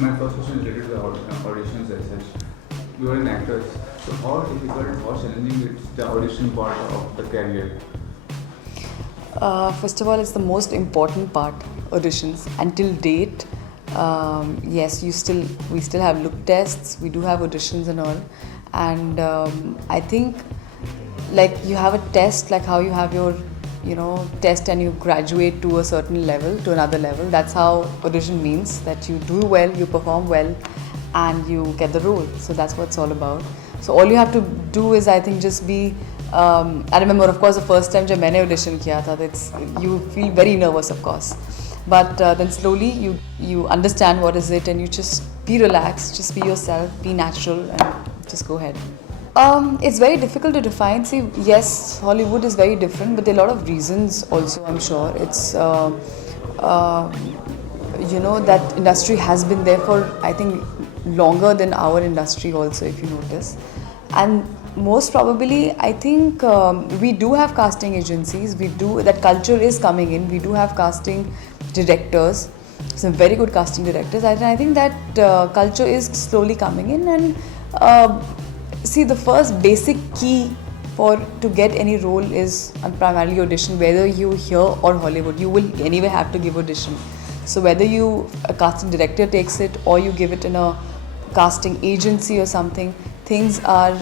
my first question is related to the auditions as such. You are an actor, so how difficult, how challenging is the audition part of the career? First of all, it's the most important part, auditions. Until date, yes, we still have look tests, we do have auditions and all. And I think like you have a test, like how you have your test and you graduate to a certain level, to another level. That's how audition means, that you do well, you perform well and you get the role. So that's what it's all about. So all you have to do is, I think, just be I remember, of course, the first time जब मैंने audition किया था, you feel very nervous, of course, but then slowly you understand what is it and you just be relaxed, just be yourself, be natural and just go ahead. It's very difficult to define. See, yes, Hollywood is very different, but there are a lot of reasons also, I'm sure. It's that industry has been there for, I think, longer than our industry also, if you notice. And most probably, I think we do have casting agencies. That culture is coming in. We do have casting directors, some very good casting directors. I think that culture is slowly coming in. And see, the first basic key to get any role is primarily audition. Whether you here or Hollywood, you will anyway have to give audition. So whether a casting director takes it or you give it in a casting agency or something, things are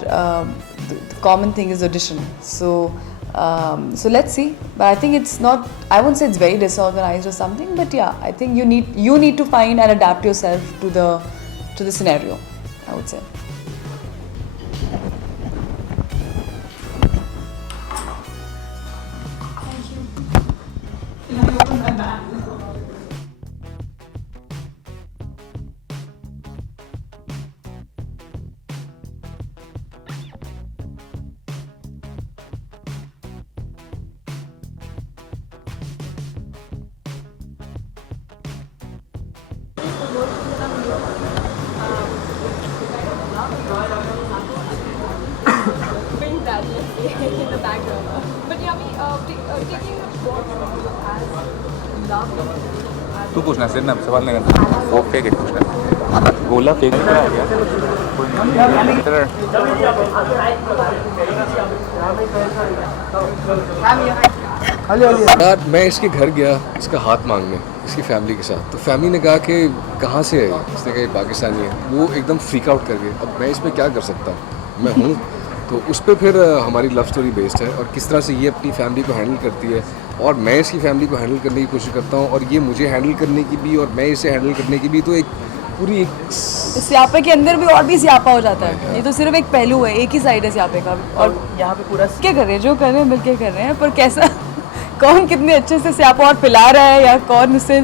the common thing is audition. So let's see. But I think it's not, I won't say it's very disorganized or something, but yeah, I think you need to find and adapt yourself to the scenario, I would say. Bring that, let's say, in the background. But Yami, taking a short as love. तू पूछना सिर्फ ना सवाल नहीं करना वो फेक है पूछना गोला फेक है क्या यार मैं इसके घर गया इसका हाथ मांगने इसकी फैमिली के साथ तो फैमिली ने कहा कि कहाँ से है इसने कहा पाकिस्तानी है वो एकदम फ्रीक आउट कर गए अब मैं इसमें क्या कर सकता हूँ मैं हूँ तो उस पर फिर हमारी लव स्टोरी बेस्ड है और किस तरह से ये अपनी फैमिली को हैंडल करती है और मैं इसकी फैमिली को हैंडल करने की कोशिश करता हूँ और ये मुझे हैंडल करने की भी और मैं इसे हैंडल करने की भी तो एक पूरी स्यापे के अंदर भी और भी स्यापा हो जाता है ये तो सिर्फ एक पहलू है एक ही साइड है स्यापे का और यहाँ पे पूरा क्या कर रहे हैं जो कर रहे हैं मिलके कर रहे हैं पर कैसा कौन कितने अच्छे से स्यापा और पिला रहा है या कौन उससे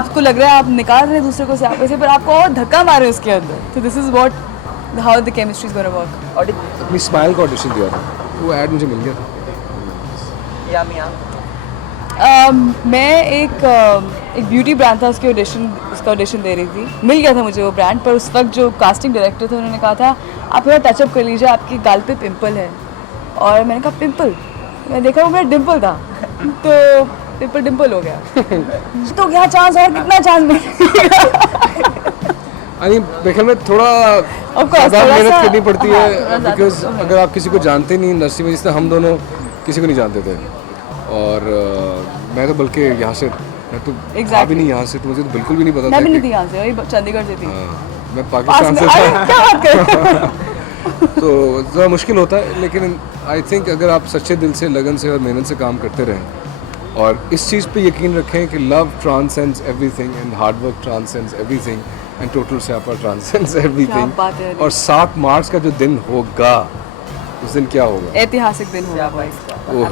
आपको लग रहा है आप निकाल रहे हैं दूसरे को स्यापे से पर आपको और धक्का मारे उसके अंदर तो this is what how the chemistry is gonna work और अपनी स्माइल का ऑडिशन दिया था वो ऐड मुझे मिल गया था मैं एक ब्यूटी ब्रांड था उसका ऑडिशन दे रही थी मिल गया था मुझे वो ब्रांड पर उस वक्त जो कास्टिंग डायरेक्टर थे उन्होंने कहा था आप थोड़ा टचअप कर लीजिए आपके गाल पे पिंपल है और मैंने कहा पिंपल मैं देखा वो मेरा डिम्पल था तो पिंपल डिम्पल हो गया तो क्या चांस और कितना चांस मिलेगा देखने में थोड़ा मेहनत करनी पड़ती है बिकॉज अगर आप किसी को जानते नहीं इंडस्ट्री में जिस तरह हम दोनों किसी को नहीं जानते थे और मैं तो बल्कि यहाँ से मैं तो भी नहीं यहाँ से तो मुझे तो बिल्कुल भी नहीं पता मैं भी नहीं थी यहाँ से चंडीगढ़ से थी मैं पाकिस्तान से था तो ज़रा मुश्किल होता है लेकिन आई थिंक अगर आप सच्चे दिल से लगन से और मेहनत से काम करते रहें और इस चीज़ पे यकीन रखें कि love transcends everything and hard work transcends everything and total स्यापा ट्रांसेंड्स एवरीथिंग और 7 मार्च का जो दिन होगा उस दिन क्या होगा ऐतिहासिक दिन होगा ओह